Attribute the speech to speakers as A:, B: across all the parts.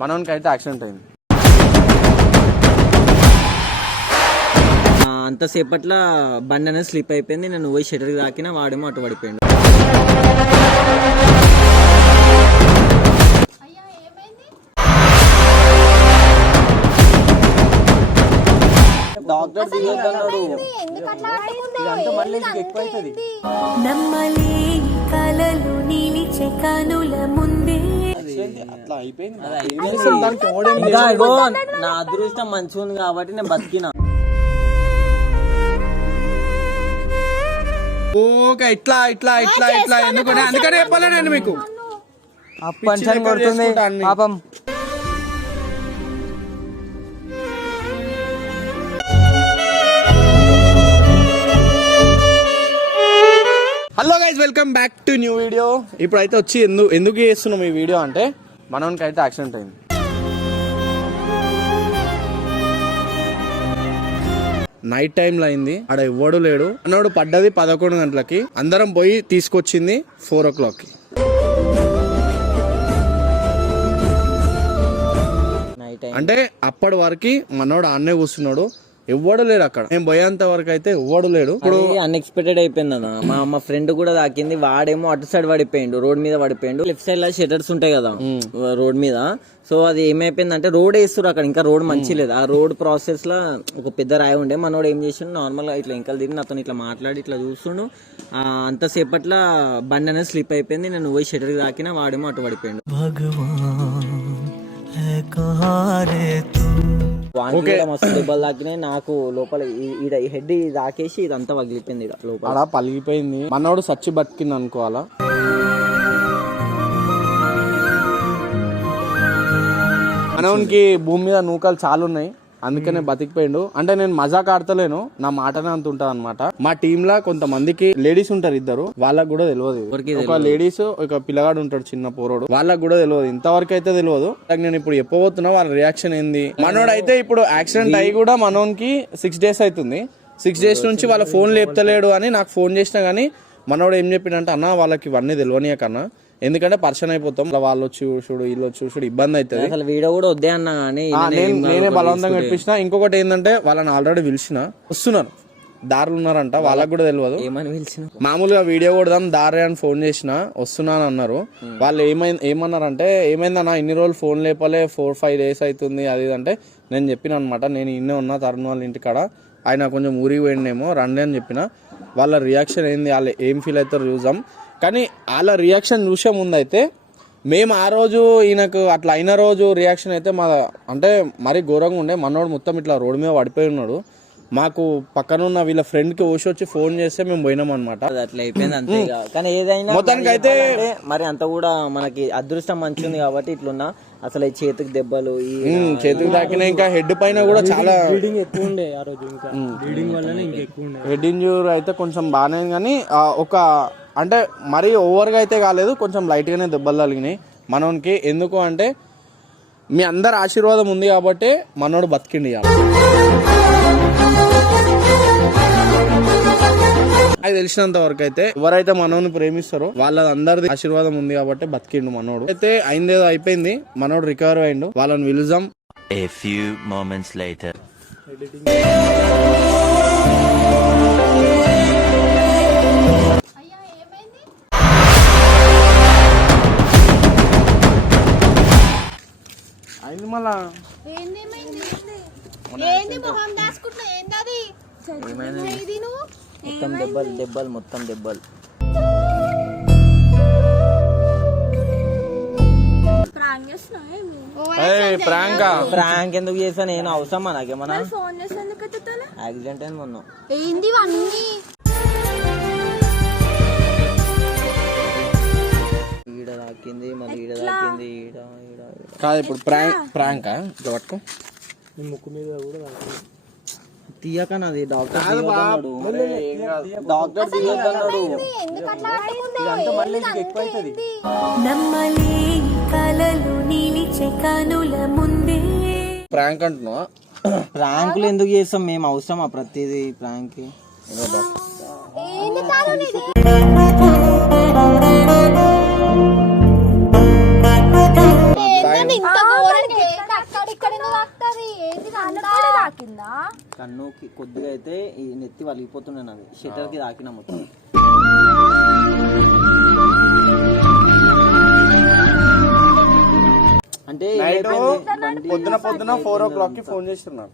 A: మనోనికి అయితే యాక్సిడెంట్ అయింది.
B: అంతసేపట్ల బండి అనేది స్లిప్ అయిపోయింది. నేను పోయి షటర్ తాకిన వాడేమో అటు పడిపోయిండు. డాక్టర్ దిగొద్దన్నాడు ఇదంతా మళ్ళీ ఎక్కువ అవుతుంది
C: నమ్మలేని కలలు నిలిచే కనుల ముందే
A: అట్లా అయిపోయింది.
B: ఇంకా ఇగో నా అదృష్టం మంచిగా ఉంది కాబట్టి నేను బతికిన.
A: ఓకే ఇట్లా ఇట్లా ఇట్లా ఇట్లా. ఎందుకంటే అందుకనే చెప్పాలి నేను మీకు
B: పంచని కొడుతుంది. పాపం.
A: Hello guys welcome back to new video ఇప్పుడైతే వచ్చి ఎందుకు ఎందుకు చేస్తున్నాం ఈ వీడియో అంటే మనోనికి అయితే యాక్సిడెంట్ అయింది. నైట్ టైంలో అయింది. ఆడ ఎవ్వడు లేడు. అన్నోడు పడ్డది పదకొండు గంటలకి. అందరం పోయి తీసుకొచ్చింది ఫోర్ ఓ క్లాక్కి. అంటే అప్పటి వరకు మనోడు ఆన్నే కూర్చున్నాడు. ఎవ్వడు లేడు అక్కడ. మేము పోయేంత వరకు అయితే ఎవ్వడు లేడు. ఇప్పుడు
B: అన్ఎక్స్పెక్టెడ్ అయిపోయింది అన్న. మా మా ఫ్రెండ్ కూడా తాకింది వాడేమో అటు సైడ్ పడిపోయిండు రోడ్ మీద పడిపోయిండు. లెఫ్ట్ సైడ్లో షటర్స్ ఉంటాయి కదా రోడ్ మీద. సో అది ఏమైపోయిందంటే రోడ్ వేస్తారు అక్కడ. ఇంకా రోడ్ మంచి లేదు. ఆ రోడ్ ప్రాసెస్లో ఒక పెద్ద రాయి ఉండే. మనోడు ఏం చేసిండు? నార్మల్గా ఇట్లా ఇంకా తిరిగి నాతో ఇట్లా మాట్లాడి ఇట్లా చూస్తుండు. ఆ, అంతసేపట్ల బండి అనేది స్లిప్ అయిపోయింది. నేను పోయి షటర్ తాకిన వాడేమో అటు పడిపోయిండు. వానికి కూడా మస్తు దెబ్బలు తాకినాయి. నాకు లోపల ఈ- ఈడ హెడ్ తాకేసి ఇదంతా పగిలిపోయింది ఈడ లోపల.
A: అలా పలిగిపోయింది మనోడు సచ్చి బతికింది అనుకోవాలా మనోనికి భూమి మీద నూకలు చాలా ఉన్నాయి అందుకనే బతికిపోయిండు. అంటే నేను మజాక్ ఆడతలేను నా మాటనే అంత ఉంటది అనమాట మా టీమ్ లా కొంతమందికి లేడీస్ ఉంటారు ఇద్దరు వాళ్ళకి కూడా తెలియదు. ఒక లేడీస్ ఒక పిల్లగాడు ఉంటాడు చిన్న పోరోడు వాళ్ళకి కూడా తెలియదు ఇంతవరకు అయితే తెలియదు నేను ఇప్పుడు చెప్పబోతున్నా వాళ్ళ రియాక్షన్ ఏంది. మనోడు అయితే ఇప్పుడు యాక్సిడెంట్ అయ్యి కూడా మనోనికి సిక్స్ డేస్ అవుతుంది సిక్స్ డేస్ నుంచి వాళ్ళ ఫోన్ లేపుతలేడు అని నాకు ఫోన్ చేసినా గానీ మనోడు ఏం చెప్పిండంటే అన్న వాళ్ళకి ఇవన్నీ తెలియనియకన్నా ఎందుకంటే పర్సన్ అయిపోతాం. వాళ్ళు వచ్చి చూడు వీళ్ళు వచ్చి చూడు ఇబ్బంది అవుతుంది.
B: అసలు వీడియో కూడా వద్దే అన్నా కానీ
A: నేను బలవంతంగా ఇప్పించిన. ఇంకొకటి ఏంటంటే వాళ్ళని ఆల్రెడీ పిలిచిన. వస్తున్నారు. దారులు ఉన్నారంట. వాళ్ళకి కూడా తెలియదు.
B: ఏమని పిలిచిన?
A: మామూలుగా వీడియో కొడదాం దారి అని ఫోన్ చేసిన. వస్తున్నాను అన్నారు. వాళ్ళు ఏమైంది ఏమన్నారంటే ఏమైందన్నా ఇన్ని రోజులు ఫోన్ లేపలే ఫోర్ ఫైవ్ డేస్ అవుతుంది అది అంటే నేను చెప్పిన అనమాట నేను ఇన్నే ఉన్నా తరుణ్ వాళ్ళ ఇంటికాడ ఆయన కొంచెం ఊరికి పోయిండేమో రండి అని చెప్పిన. వాళ్ళ రియాక్షన్ ఏంది? వాళ్ళు ఏం ఫీల్ అవుతారో చూద్దాం. కానీ వాళ్ళ రియాక్షన్ చూసే ముందు అయితే మేము ఆ రోజు ఈయనకు అట్లా అయిన రోజు రియాక్షన్ అయితే మా అంటే మరీ ఘోరంగా ఉండే. మనోడు మొత్తం ఇట్లా రోడ్డు మీద పడిపోయి ఉన్నాడు. మాకు పక్కన ఉన్న వీళ్ళ ఫ్రెండ్కి ఓసి వచ్చి ఫోన్ చేస్తే మేము పోయినాం అనమాట
B: అది అట్లా అయిపోయింది అంతే. కానీ ఏదైనా
A: మొత్తానికి అయితే-
B: మరి అంత కూడా మనకి అదృష్టం మంచిగా ఉంది కాబట్టి ఇట్లున్నా. అసలు ఈ చేతికి దెబ్బలు ఈ
A: చేతికి తాకిన ఇంకా హెడ్ పైన కూడా చాలా
D: ఎక్కువ ఉండే ఆ రోజు ఇంకా. బ్లీడింగ్ వల్లనే ఇంకా ఎక్కువ ఉండే.
A: హెడ్ ఇంజూర్ అయితే కొంచెం బాగానే కానీ ఆ, ఒక అంటే మరీ ఓవర్గా అయితే కాలేదు కొంచెం లైట్గానే దెబ్బలు తగిలినాయి. మనోనికి ఎందుకు అంటే మీ అందరి ఆశీర్వాదం ఉంది కాబట్టి మనోడు బతికిండి. నాకు తెలిసినంత వరకు అయితే ఎవరైతే మనోని ప్రేమిస్తారో వాళ్ళందరిది ఆశీర్వాదం ఉంది కాబట్టి బతికిండు మనోడు. అయితే అయిందేదో అయిపోయింది మనోడు రికవర్ అయిండు. వాళ్ళని పిలుద్దాం.
E: A few moments later.
F: ఏంది మొహం దాచుకుంటున్నా
B: మొత్తం దెబ్బలు దెబ్బలు మొత్తం దెబ్బలు.
A: ప్రాంకా
B: ఎందుకు చేసా నేను అవసరమా నాకేమన్నా? యాక్సిడెంట్ అయింది మొన్న.
F: ఏంది ఇవన్నీ?
B: తాకింది మళ్ళీ ఈడ తాకింది ఈడ ఈడ.
A: కాదు ఇప్పుడు ప్రాంక్ ప్రాంకా? ఇట్లా పట్టుకో.
D: నీ ముక్కు మీద కూడా తాకింది.
B: తీయక నాది డాక్టర్ తీయొద్దన్నాడు. డాక్టర్ తీయొద్దన్నాడు? ఇదంతా మళ్ళీ ఎక్కువ అవుతుంది.
C: నమ్మలేని కలలు నిలిచే కనుల ముందే.
A: ప్రాంక్ అంటున్నావా?
B: ప్రాంకులు ఎందుకు చేస్తాం మేము? అవసరమా ప్రతిదీ ప్రాంక్
F: ఏంది కాదు ఇంత అక్కడ ఇక్కడ తాకుతుంది
C: తాకిందా?
B: కన్నుకి కొద్దిగా అయితే ఈ నెత్తి వలిగిపోతుండే నాది. షటర్కి తాకిన మొత్తం. అంటే
A: నైట్
B: ఏమైపోయింది? బండి
A: పొద్దున పొద్దున ఫోర్ ఓ క్లాక్కి ఫోన్ చేస్తున్నారు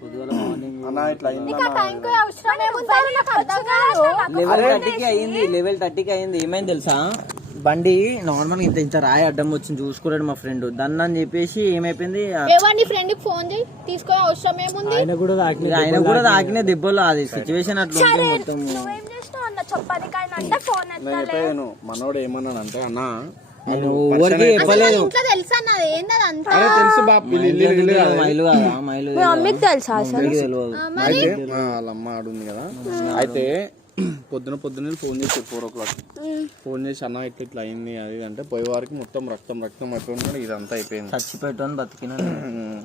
B: పొద్దుగాల మార్నింగ్
A: అన్న ఇట్లా అయింది
F: టైంకి అవసరం ఏముందని నాకు అర్థం కాదు
B: లెవెల్ థర్టీకి అయింది లెవెల్ థర్టీకి అయింది. ఏమైంది తెలుసా? బండి నార్మల్ ఇంత ఇంత రాయి అడ్డం వచ్చింది చూసుకున్నాడు మా ఫ్రెండ్. దాన్ని అని చెప్పేసి ఏమైపోయింది?
F: ఫ్రెండ్కి ఫోన్ చేయి అవసరం ఏముంది?
D: ఆయన కూడా తాకి
B: ఇక ఆయన కూడా తాకిన దెబ్బలు అది సిచ్యువేషన్ అట్లా మొత్తం.
C: నువ్వేం చేసినావు అన్న? చెప్పడానికి ఆయన అంటే
A: మనోడు అన్న
B: నేను ఎవరికి చెప్పలేదు.
F: ఇంట్లో తెలుసా.
B: మైలు కాదా. మైలు
C: మమ్మీకి తెలుసా
B: తెలియదు.
A: వాళ్ళ అమ్మ ఆడుంది కదా. అయితే పొద్దున పొద్దున ఫోన్ చేసి ఫోర్ ఓ క్లాక్. ఫోన్ చేసి అన్న ఇట్లా ఇట్లా అయింది అది అంటే పోయే వారికి మొత్తం రక్తం రక్తం అయిపోయింది ఇదంతా అయిపోయింది.
B: చచ్చిపెట్టు అని బతికిన
A: ఉమ్.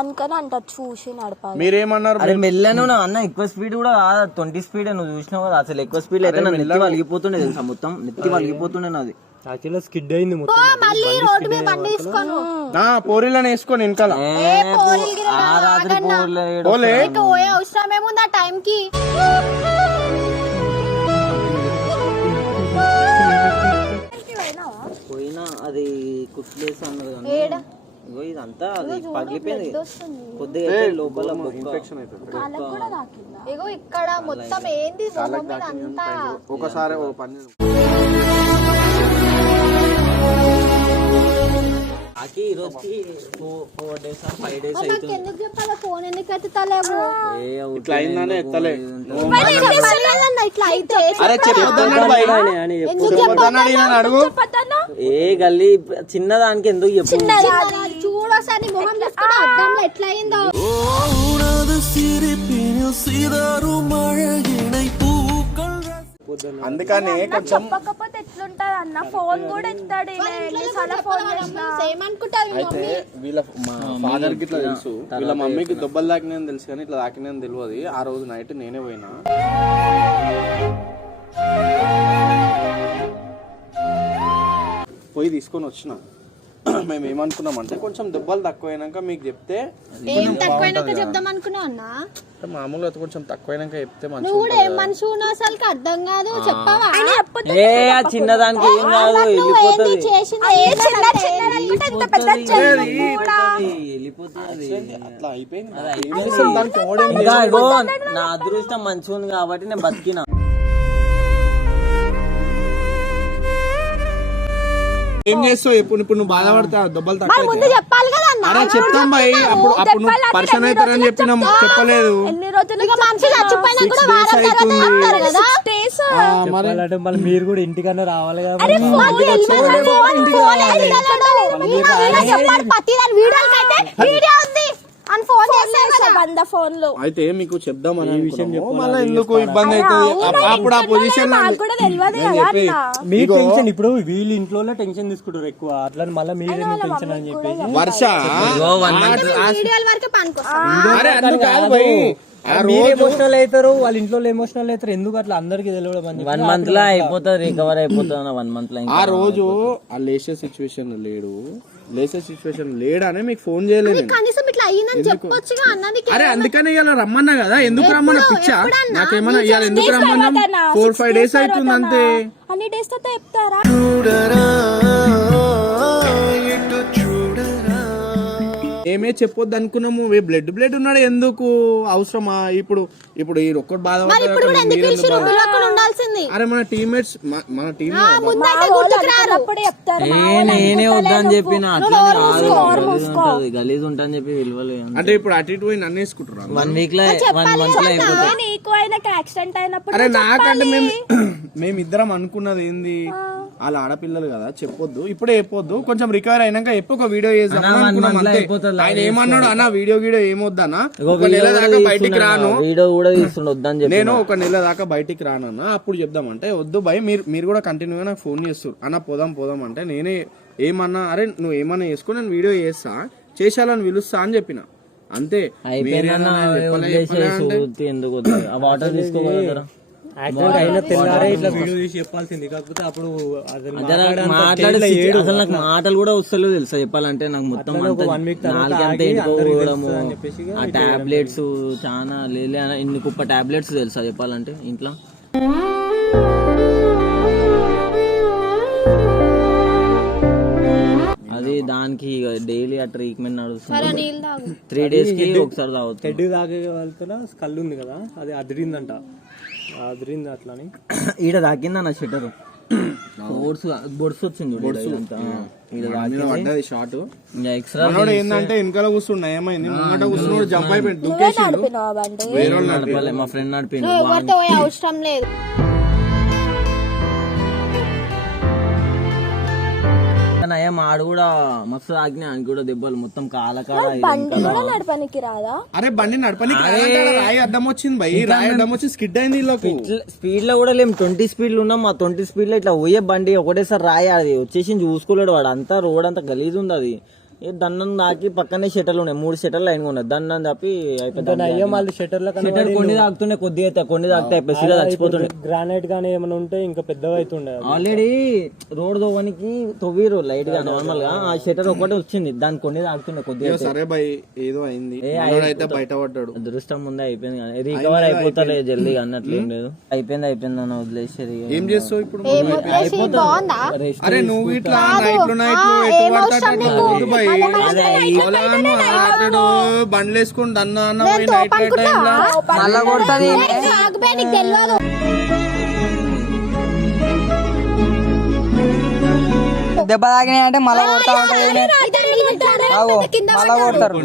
C: అనుకని అంట చూసి నడపాలి.
A: మీరేమన్నారు
B: అరే మెల్లను నా అన్న ఎక్కువ స్పీడ్ కూడా కాదు. ట్వంటీ స్పీడ్ నువ్వు చూసినావు కదా. అసలు ఎక్కువ స్పీడ్ అయితే నా నెత్తి వలిగిపోతుండే తెలుసా మొత్తం. నెత్తి వలిగిపోతుండే నాది.
D: యాక్చువల్గా స్కిడ్ అయింది మొత్తం.
F: మళ్ళీ రోడ్డు మీద బండి తీసుకోను
A: నా పోరీలను వేసుకొని వెనకాల.
B: ఏ, ఆ రాత్రి పోలేడు.
A: పోలే.
F: ఇంకా పోయే అవసరం ఏముంది ఆ టైంకి?
B: పోయినా అది కుట్లేసి అన్నది కానీ. ఇగో ఇదంతా అది పగిలిపోయింది. కొద్దిగా అయితే లోపల బొక్క.
F: ఇగో ఇక్కడ మొత్తం ఏంది? మొహం మీద అంతా.
A: ఒకసారి ఓ పని
B: ఆకి ఈ రోజుకి ఫోర్ డేస్ ఫైవ్ డేస్
F: నాకు
B: అవుతుంది
F: ఎందుకు చెప్పాలి? ఫోన్ ఎందుకు ఎత్తుతలేవు
B: ఏ అవుతుంది,
A: ఇట్లా అయిందనే ఎత్తలే.
F: మరి ఏం చెప్పాలన్న ఇట్లా అయితే
A: అరే చెప్పొద్దన్నాడు భయ్.
F: ఎందుకు
A: చెప్పొద్దన్నాడు ఈయన అడుగు.
B: ఏ గల్లీ చిన్నదానికి ఎందుకు చెప్పు?
F: చూడసారి నీ మొహం చూసుకుంటే అద్దంలో ఎట్లా అయిందో
A: అందుకని కొంచెం
C: చెప్పకపోతే ఎట్లుంటది అన్న ఫోన్ కూడా ఎత్తాడు. ఎన్నిసార్లు ఫోన్ చేసినా?
A: అయితే వీళ్ళ మా ఫాదర్కి ఇట్లా తెలుసు. వీళ్ళ మమ్మీకి దెబ్బలు తాకినాయని తెలుసు కానీ ఇట్లా తాకినాయని తెలియదు ఆ రోజు నైట్ నేనే పోయినా. పోయి తీసుకొని వచ్చిన. మేము ఏమనుకున్నామంటే కొంచెం దెబ్బలు తక్కువైనాక మీకు చెప్తే
F: ఏం తక్కువైనాక చెప్దాం అనుకున్నావు అన్న?
A: అంటే మామూలుగా అయితే కొంచెం తక్కువైనాక చెప్తే మంచిగా
F: నువ్వు కూడా ఏం మనిషి ఉన్నావు అసలు అర్థం కాదు చెప్పావా?
B: ఏ ఆ చిన్నదానికి ఏం కాదు వెళ్ళిపోతుంది.
F: అంటే
A: అట్లా అయిపోయింది. ఏం దానికి ఓడేం
B: నా అదృష్టం మంచిగా ఉంది కాబట్టి నేను బతికిన.
A: ఏం చేస్తావు? ఇప్పుడు ఇప్పుడు నువ్వు బాధపడితే దెబ్బలు తక్కువ
F: ముందు చెప్పాలి కదా అన్న.
A: అరే చెప్తాం భయ్ అప్పుడు అప్పుడు నువ్వు పరిచయం అవుతారని చెప్పినాం చెప్పలేదు.
C: ఎన్ని రోజులు
F: ఇక మనిషి చచ్చిపోయినా కూడా
A: Six
F: వారం
A: days
F: తర్వాత
A: అవుతుంది.
F: చెప్తారు కదా.
C: డేస్
A: ఆ, మరి
D: చెప్పాలంటే మళ్ళీ మీరు కూడా ఇంటికన్నా రావాలి కదా
F: ఫోన్ వీడియో ఉంది. అని ఫోన్ చేస్తాడు కదా.
C: వంద ఫోన్లు.
A: అయితే మీకు చెప్దామని అనుకున్నాము. మళ్ళీ ఎందుకు ఇబ్బంది అవుతుంది? అప్పుడు ఆ పొజిషన్
D: మీ టెన్షన్ ఇప్పుడు వీళ్ళు ఇంట్లో టెన్షన్ తీసుకుంటారు ఎక్కువ. అట్లా మళ్ళీ మీరేమో టెన్షన్ అని చెప్పేసి
A: వర్ష?
D: మీరు
A: రోజు
D: ఎమోషనల్ అవుతారు వాళ్ళ ఇంట్లో ఎమోషనల్ అవుతారు. ఎందుకు అట్లా? అందరికి తెలియడం అని
B: వన్ మంత్లో అయిపోతుంది రికవర్ అయిపోతుంది వన్ మంత్లో
A: ఆ రోజు ఆ లేచే సిచ్యువేషన్ లేడు. లేచే సిచ్యువేషన్ లేడనే మీకు ఫోన్ చేయలేదు.
F: కనీసం ఇట్లా అయ్యిందని చెప్పొచ్చుగా అన్నది
A: అరే అందుకనే ఇవాళ రమ్మన్నా కదా? ఎందుకు రమ్మన్నా? పిచ్చా? నాకేమన్నా ఇవాళ ఎందుకు రమ్మన్నా? ఫోర్ ఫైవ్ డేస్ అవుతుంది అంతే
C: అన్ని డేస్తో చెప్తారా?
A: ఏమే చెప్పొద్దు అనుకున్నాము బ్లడ్ బ్లడ్ ఉన్నాడు ఎందుకు? అవసరమా? ఇప్పుడు ఇప్పుడు ఈ ఒక్కటి బాధ
F: ఇప్పుడు కూడా ఎందుకు పిలిచి రూపాయలు అక్కడ ఉండాల్సింది?
A: అరే మన టీమ్మేట్స్ మన టీం
F: ముందైతే గుర్తుకు రారు
C: అప్పుడు చెప్తారు
B: ఏ నేనే వద్దని చెప్పిన అట్లా గలీజ్ ఉంటని చెప్పి
A: అంటే ఇప్పుడు అటు ఇటు పోయి నన్ను వేసుకుంటురా
B: వన్ వీక్లో వన్ మంత్లో అయిపోతుంది
A: అరే నాకంటే మేము మేమిద్దరం అనుకున్నది ఏంది? వాళ్ళ ఆడపిల్లలు కదా చెప్పొద్దు. ఇప్పుడే చెప్పొద్దు. కొంచెం రికవర్ అయినాక ఎప్పుడు ఒక వీడియో చేద్దాం
B: అన్న,
A: అనుకున్నాం అంతే. ఆయన ఏమన్నాడు అన్న వీడియో వీడియో ఏమొద్దన్నా ఒక నెల దాకా బయటికి రాను.
B: వీడియో కూడా వద్దని చెప్పి
A: నేను ఒక నెల దాకా బయటికి రానన్న అప్పుడు చెప్దామంటే వద్దు భయ్ మీరు మీరు కూడా కంటిన్యూగా నాకు ఫోన్ చేస్తారు అన్న పోదాం పోదాం అంటే నేనే ఏమన్నా అరే నువ్వు ఏమన్నా చేసుకో నేను వీడియో చేస్తా. చేసేయాలని పిలుస్తా అని చెప్పిన. అంతే.
B: అయిపోయిందన్న
A: మీరేమన్నా చెప్పలే,
B: వదిలేసేసి
A: చెప్పలే అంటే
B: ఊరికే ఎందుకు వద్దు ఆ వాటర్ తీసుకోగలుగుతారా
D: యాక్సిడెంట్ అయిన తెల్లారే ఇట్లా వీడియో తీసి చెప్పాల్సింది. కాకపోతే అప్పుడు అసలు
B: అదే నాకు మాట్లాడే. అసలు మాటలు కూడా వస్తలేవు తెలుసా చెప్పాలంటే నాకు మొత్తం నాలుగంతా ఆ టాబ్లెట్స్ చాలా లేలే ఇన్ని కుప్ప టాబ్లెట్స్ తెలుసా చెప్పాలంటే ఇంట్లో? అది దానికి డైలీ ఆ ట్రీట్మెంట్ నడుస్తుంది. త్రీ డేస్కి ఒకసారి తాగుతుంది
D: హెడ్ తాగే వాళ్ళతో స్కల్ ఉంది కదా అది అదిరిందంట. అదిరింది అట్లని.
B: ఈడ తాకింది అన్న షట్టర్ బొడ్స్ బొడ్స్ వచ్చింది
A: పడ్డది షార్ట్
B: ఇంకా ఎక్స్ట్రా
A: ఏంటంటే వెనకాల కూర్చున్నా ఏమైంది? ముంగట కూర్చున్నాడు జంప్ అయిపోయింది
B: మా ఫ్రెండ్
F: అవసరం లేదు.
B: నయం ఆడు కూడా మస్తు తాకిన అని కూడా దెబ్బలు. మొత్తం కాల కాడ
C: బండి కూడా నడపనికి రాదా?
A: అరే బండి నడపనికి రాదంటాడా? రాయి అడ్డం వచ్చింది భయ్. రాయి అడ్డం వచ్చి స్కిడ్ అయింది వీళ్ళకు
B: స్పీడ్లో కూడా లేము ట్వంటీ స్పీడ్లో ఉన్నాం. మా ట్వంటీ స్పీడ్లో ఇట్లా పోయే బండి ఒకటేసారి రాయి అది వచ్చేసి చూసుకోలేడు వాడు. అంతా రోడ్ అంతా గలీజ్ ఉంది అది. ఏ దన్నం దాకి పక్కనే షెటర్లు ఉన్నాయి. మూడు షెటర్లు లైన్ ఉన్నాయి. దన్నం తప్పి అయిపోయింది
D: అయ్యో మళ్ళీ షట్టర్ల
B: షెటర్ కొన్ని తాకుతుండే కొద్దిగా అయితే కొన్ని తాకితే అయిపోయి సీదా చచ్చిపోతుండే.
D: గ్రానైట్ గానీ ఏమైనా ఉంటే ఇంకా పెద్దగా అవుతుండే.
B: ఆల్రెడీ రోడ్ దోవనికి తవ్విరు లైట్గా నార్మల్గా. ఆ షెటర్ ఒకటే వచ్చింది. దాని కొన్ని తాకుతుండే కొద్దిగా.
A: సరే భయ్ ఏదో అయింది. అయితే బయట పడ్డాడు
B: అదృష్టం ముందే అయిపోయింది కానీ రికవర్ అయిపోతారు జల్దీ అన్నట్లు ఏం లేదు. అయిపోయింది అయిపోయింది అన్న వదిలేసేది.
A: ఏం చేస్తావు ఇప్పుడు? అరే నువ్వు ఇట్లా ఎటు పడతా ఆటడు బండ్లు వేసుకుని దన్నా అన్న
B: మళ్ళా కొడుతుంది.
G: దెబ్బ తాగినాయి అంటే మళ్ళా కొడతా ఉంటుంది
F: కింద
G: మళ్ళా కొడతారు.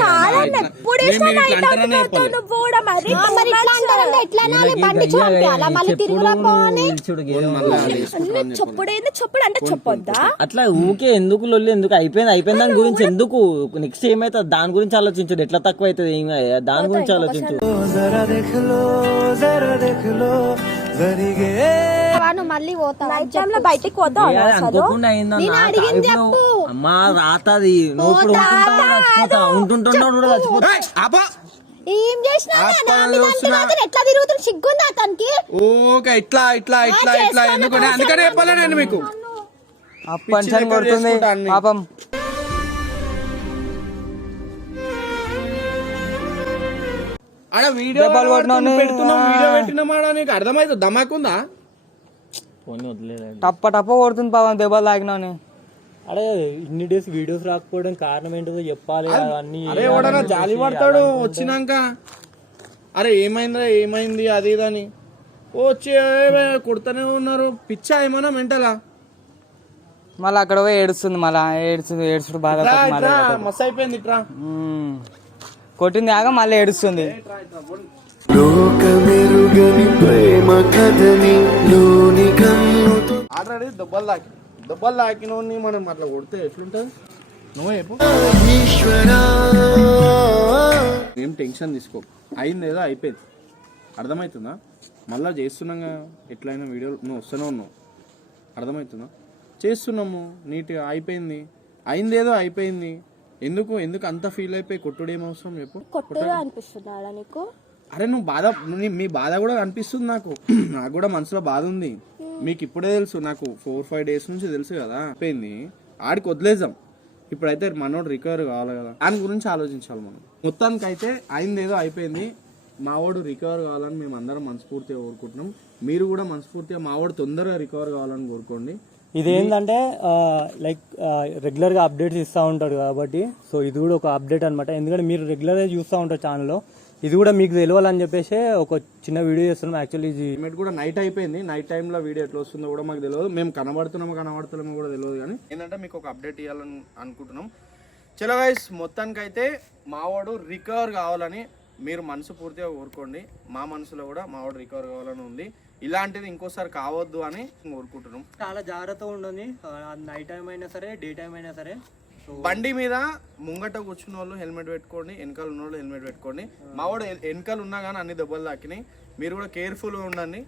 C: కాదన్న ఎప్పుడు వేసినా night out పోతావు నువ్వు కూడా మరి.
F: మరి ఇట్లా అంటారంటే ఎట్లా అనాలి? బండి చూపించాలా మళ్ళీ తిరుగులా పోని
C: చెప్పుడేంది చెప్పుడు అంటే చెప్పొద్దా?
B: అట్లా ఊకే ఎందుకు లొల్లి ఎందుకు అయిపోయింది అయిపోయింది దాని గురించి ఎందుకు? నెక్స్ట్ ఏమైతుంది దాని గురించి ఆలోచించు ఎట్లా తక్కువ అవుతుంది. దాని గురించి ఆలోచించు.
F: వాడు మళ్ళీ పోతావా?
C: బయటికి పోతావు
B: ఏ, అనుకోకుండా అమ్మా రాతది నువ్వు ఇప్పుడు ఉంటుంటావు చచ్చిపోతా. ఉంటుంటున్నావు కూడా చచ్చిపోతా.
A: ఏయ్, ఆపా.
F: ఏం చేసినా
A: ఆపా,
F: నా మీద
A: చూస్తున్నా.
F: అంటున్నావు, ఎట్లా తిరుగుతుంది సిగ్గుంది అతనికి?
A: ఓకే ఇట్లా ఇట్లా ఇట్లా ఇట్లా. ఎందుకంటే అందుకనే చెప్పాలా నేను మీకు.
G: కొడుతుంది. పాపం.
A: ఆడ వీడియో పెడుతున్నాం పెట్టినామాడా నీకు? అర్థమైతుంది? దమాకుందా
G: టప్ప టప్ప కొడుతుంది పాపం దెబ్బలు తాగినాని
D: అరే ఇన్ని డేస్ వీడియోస్ రాకపోవడం కారణం ఏంటో చెప్పాలి. అన్ని
A: అరే ఎవడన్నా జాలి పడతాడు వచ్చినాక? అరే ఏమైందిరా ఏమైంది అది ఇదని వచ్చి కొడుతూనే ఉన్నారు. పిచ్చా ఏమన్నా మెంటలా?
G: మళ్ళీ అక్కడ పోయి ఏడుస్తుంది మళ్ళా ఏడుస్తుంది ఏడుచుడు బాధ
A: ఇట్రా, ఇట్రా, మస్తు అయిపోయింది ఇట్రా.
G: కొట్టింది ఆగా మళ్ళీ ఏడుస్తుంది.
H: లోకమెరుగని ప్రేమ కథని లోని
A: ఆల్రెడీ దెబ్బలు తాకి దెబ్బలు తాకినోని మనం అట్లా కొడితే ఎట్లుంటది? నువ్వే చెప్పు. ఏం టెన్షన్ తీసుకో. అయింది ఏదో అయిపోయింది. అర్థమవుతుందా మళ్ళా చేస్తున్నాగా ఎట్లయినా వీడియోలు నువ్వు వస్తూనే ఉన్నావు. అర్థమవుతుందా చేస్తున్నాము. నీట్గా అయిపోయింది. అయింది ఏదో అయిపోయింది. ఎందుకు? ఎందుకు అంత ఫీల్ అయిపోయి కొట్టుడు ఏం అవసరం చెప్పు.
C: అనిపిస్తున్నాడా నీకు?
A: అరే నువ్వు బాధ నీ- మీ బాధ కూడా అనిపిస్తుంది నాకు. నాకు కూడా మనసులో బాధ ఉంది. మీకు ఇప్పుడే తెలుసు నాకు ఫోర్ ఫైవ్ డేస్ నుంచి తెలుసు కదా. అయిపోయింది. ఆడికి వదిలేద్దాం. ఇప్పుడైతే మనోడు రికవర్ కావాలి కదా. దాని గురించి ఆలోచించాలి మనం. మొత్తానికి అయితే అయింది ఏదో అయిపోయింది. మావాడు రికవర్ కావాలని మేము అందరం మనస్ఫూర్తిగా కోరుకుంటున్నాం. మీరు కూడా మనస్ఫూర్తిగా మావాడు తొందరగా రికవర్ కావాలని కోరుకోండి.
D: ఇదేంటంటే లైక్ రెగ్యులర్గా అప్డేట్స్ ఇస్తూ ఉంటాడు కాబట్టి సో ఇది కూడా ఒక అప్డేట్ అనమాట ఎందుకంటే మీరు రెగ్యులర్గా చూస్తూ ఉంటారు ఛానల్లో ఇది కూడా మీకు తెలియాలని చెప్పేసి ఒక చిన్న వీడియో చేస్తున్నాం. యాక్చువల్లీ ఇది
A: పేమెంట్ కూడా నైట్ అయిపోయింది. నైట్ టైంలో వీడియో ఎట్లా వస్తుందో కూడా మాకు తెలియదు మేము కనబడుతున్నామో కనబడుతున్నామో కూడా తెలియదు కానీ ఏంటంటే మీకు ఒక అప్డేట్ ఇవ్వాలని అనుకుంటున్నాం. చలో గైస్ మొత్తానికి అయితే మావాడు రికవర్ కావాలని మీరు మనసు పూర్తిగా కోరుకోండి. మా మనసులో కూడా మావాడు రికవర్ కావాలని ఉంది. ఇలాంటిది ఇంకోసారి కావద్దు అని కోరుకుంటున్నాం.
D: చాలా జాగ్రత్తగా ఉండండి. నైట్ టైం అయినా సరే డే టైం అయినా సరే.
A: బండి మీద ముంగట కూర్చున్న వాళ్ళు హెల్మెట్ పెట్టుకోండి వెనకాల ఉన్న వాళ్ళు హెల్మెట్ పెట్టుకోండి. మా వాడు వెనకాల ఉన్నా కానీ అన్ని దెబ్బలు తాకినాయి. మీరు కూడా కేర్ఫుల్గా ఉండండి.